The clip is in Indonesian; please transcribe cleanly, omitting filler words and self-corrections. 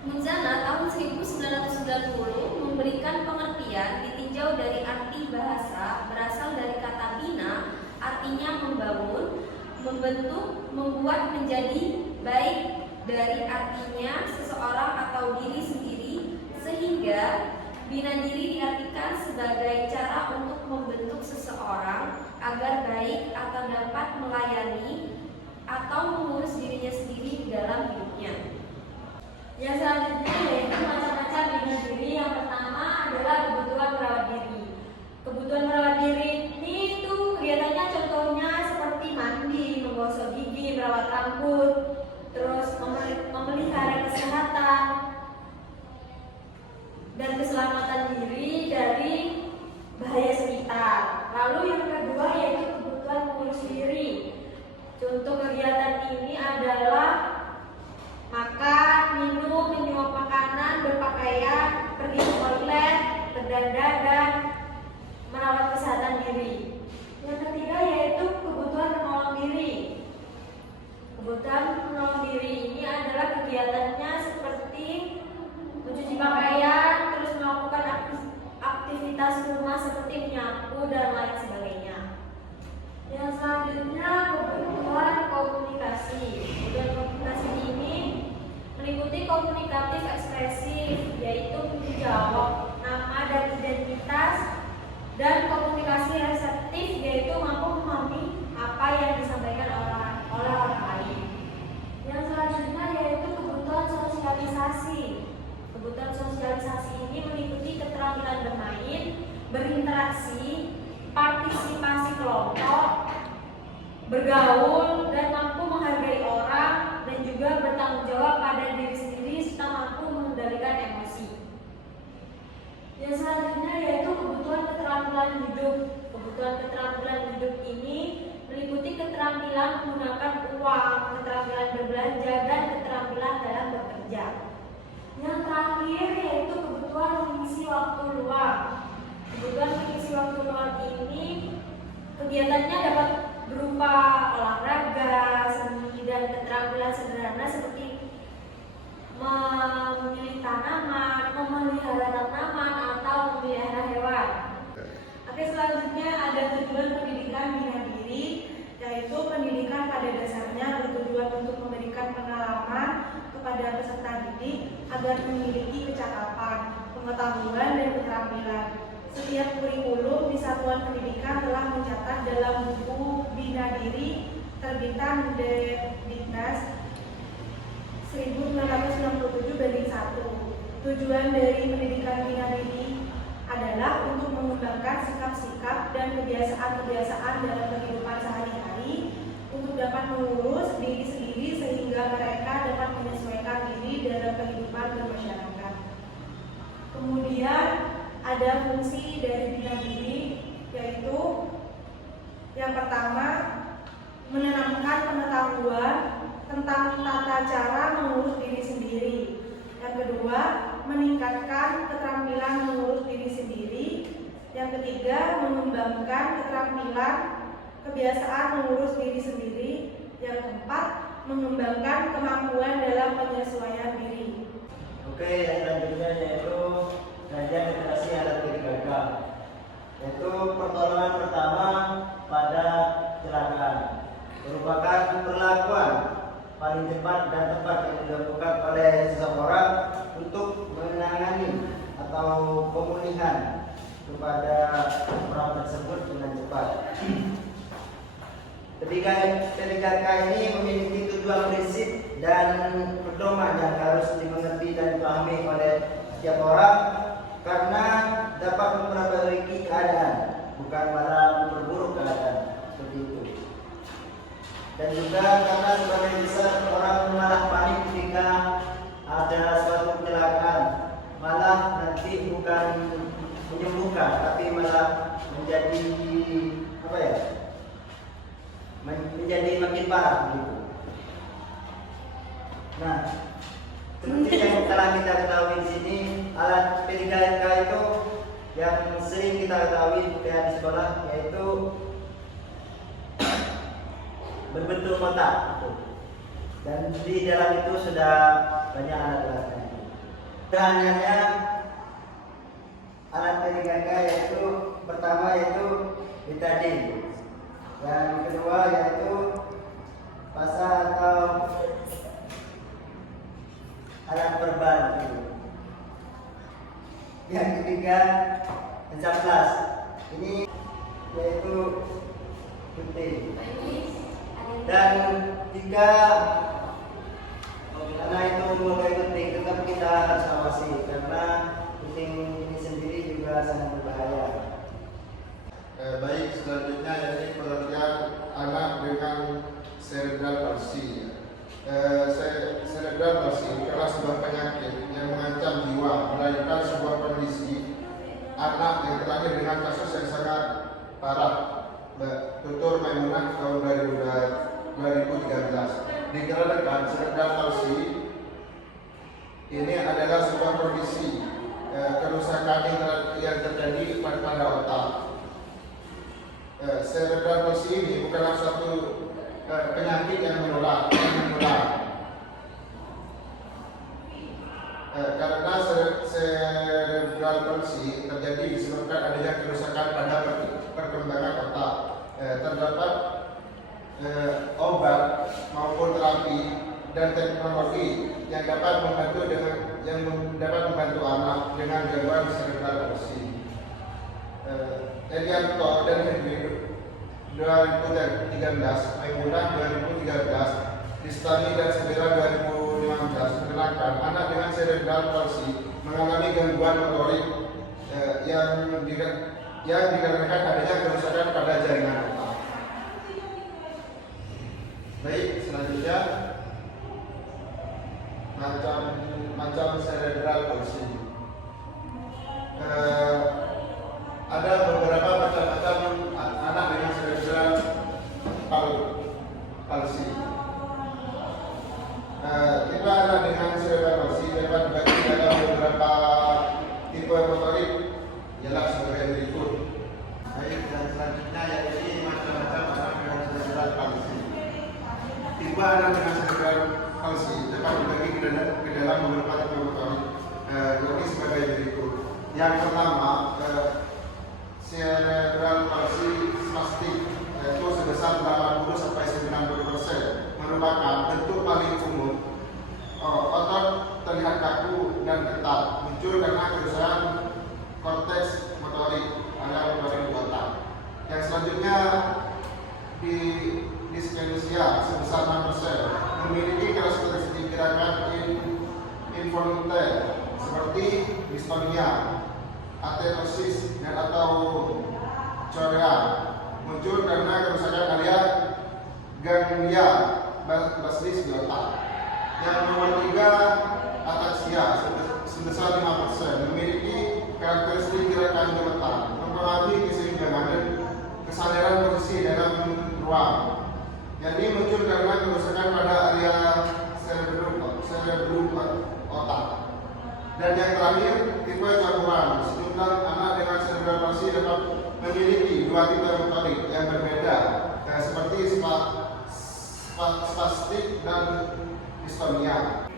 Muzana tahun 1990 memberikan pengertian ditinjau dari arti bahasa berasal dari kata bina, artinya membangun, membentuk, membuat menjadi, baik dari artinya seseorang atau diri sendiri, sehingga bina diri diartikan sebagai cara untuk membentuk seseorang agar baik atau dapat melayani atau mengurus dirinya sendiri di dalam hidupnya. Yang selanjutnya yaitu macam-macam bina diri. Yang pertama adalah kebutuhan merawat diri. Kebutuhan merawat diri ini itu kegiatannya contohnya seperti mandi, menggosok gigi, merawat rambut, terus memelihara kesehatan dan keselamatan diri dari bahaya sekitar. Lalu yang kedua yaitu kebutuhan mengurus diri. Contoh kegiatan ini adalah makan, minum, menyuap makanan, berpakaian, pergi ke toilet, berdandan, dan merawat kesehatan diri. Yang ketiga yaitu kebutuhan menolong diri. Kebutuhan menolong diri ini adalah kegiatannya seperti mencuci pakaian, terus melakukan aktivitas rumah seperti menyapu dan lain sebagainya. Yang selanjutnya kebutuhan komunikasi. Kebutuhan komunikasi ini meliputi komunikatif ekspresif, yaitu menjawab nama dan identitas, dan komunikasi reseptif, yaitu mampu memahami apa yang disampaikan oleh orang lain. Yang selanjutnya yaitu kebutuhan sosialisasi. Kebutuhan sosialisasi ini meliputi keterampilan bermain, berinteraksi, partisipasi kelompok, bergaul, dan mampu menghargai orang, dan juga bertanggung jawab pada diri sendiri serta mampu mengendalikan emosi. Yang selanjutnya yaitu kebutuhan keterampilan hidup. Kebutuhan keterampilan hidup ini meliputi keterampilan menggunakan uang, keterampilan berbelanja, dan keterampilan dalam bekerja. Yang terakhir yaitu kebutuhan mengisi waktu luang. Kebutuhan mengisi waktu luang ini kegiatannya dapat berupa olahraga, seni, dan keterampilan sederhana seperti memilih tanaman, memelihara tanaman, atau memelihara hewan. Oke, selanjutnya ada tujuan pendidikan bina diri, yaitu pendidikan pada dasarnya bertujuan untuk memberikan pengalaman kepada peserta didik agar memiliki kecakapan, pengetahuan, dan keterampilan. Setiap kurikulum di satuan pendidikan telah mencatat dalam buku Bina Diri terbitan Diknas 1997/1. Tujuan dari pendidikan bina diri adalah untuk mengembangkan sikap-sikap dan kebiasaan-kebiasaan dalam kehidupan sehari-hari untuk dapat mengurus diri sendiri sehingga mereka dapat menyesuaikan diri dalam kehidupan bermasyarakat. Kemudian ada fungsi dari bina diri, yaitu yang pertama menanamkan pengetahuan tentang tata cara mengurus diri sendiri. Yang kedua, meningkatkan keterampilan mengurus diri sendiri. Yang ketiga, mengembangkan keterampilan kebiasaan mengurus diri sendiri. Yang keempat, mengembangkan kemampuan dalam penyesuaian diri. Oke, yang selanjutnya yaitu kajian literasi alat gagal, yaitu pertolongan pertama pada kecelakaan, merupakan perlakuan paling cepat dan tepat yang dilakukan oleh seseorang untuk menangani atau pemulihan kepada orang tersebut dengan cepat. P3K ini memiliki tujuan prinsip dan pedoman yang harus dimengerti dan dipahami oleh setiap orang karena dapat memperbaiki keadaan, bukan malah memperburuk keadaan, seperti itu. Dan juga karena sebagian besar orang malah panik ketika ada suatu kecelakaan, malah nanti bukan menyembuhkan, tapi malah menjadi menjadi makin parah gitu. Nah, seperti yang telah kita ketahui di sini, alat P3K itu yang sering kita ketahui di sekolah yaitu berbentuk kotak, dan di dalam itu sudah banyak alat-alatnya. kelebihannya alat PDKK yaitu pertama yaitu betadine, yang kedua yaitu pasal atau alat perban, yang ketiga ensaplas, ini yaitu gunting, dan tiga karena itu memakai gunting tetap kita harus awasi karena gunting ini sendiri juga sangat berbahaya. Baik, selanjutnya yakni pengertian anak dengan cerebral palsy. Cerebral palsy adalah sebuah penyakit yang mengancam jiwa, melainkan sebuah kondisi anak yang terlahir dengan kasus yang sangat parah. Tutur Maimunah tahun 2013. Dikarenakan cerebral palsy ini adalah sebuah kondisi kerusakan yang terjadi pada otak. Cerebral palsy ini bukanlah suatu penyakit yang menular. Karena cerebral palsy terjadi disebabkan adanya kerusakan pada perkembangan otak. Terdapat obat maupun terapi dan teknologi yang dapat membantu anak dengan gangguan cerebral palsy. Elianto dan Henry 2013, Maimunah 2013, Kristani dan Severa 2015 menerangkan anak dengan cerebral palsy mengalami gangguan motorik yang dikarenakan adanya kerusakan pada jaringan otak. Baik, selanjutnya macam cerebral palsy. Ada beberapa macam-macam anak dengan cerebral palsy. Kita anak dengan cerebral palsy dapat dibagi dalam beberapa tipe motorik, ialah sebagai berikut. Baik, dan selanjutnya yaitu macam-macam anak dengan cerebral palsy. Tipe anak dengan cerebral palsy dapat dibagi ke dalam beberapa tipe motorik, yakni sebagai berikut. Yang pertama, cerebral palsy spastik, yaitu sebesar 80-90%, merupakan bentuk paling umum. Otot terlihat kaku dan ketat, muncul karena kerusakan korteks motorik area motorik otak. Yang selanjutnya di dyskinesia sebesar 6%, memiliki karakteristik gerakan involunter seperti dystonia, atetosis dan atau chorea, muncul karena kerusakan area ganglia baslis di otak. Yang nomor 3, ataxia sebesar 5%, memiliki karakteristik gerakan gemetar, mempengaruhi keseimbangan dan kesadaran posisi dalam ruang. Yang ini muncul karena kerusakan pada area cerebellum otak. Dan yang terakhir, tipe campuran. Sejumlah anak dengan cerebral palsy dapat memiliki dua tipe motorik yang berbeda, seperti spastik dan dystonia.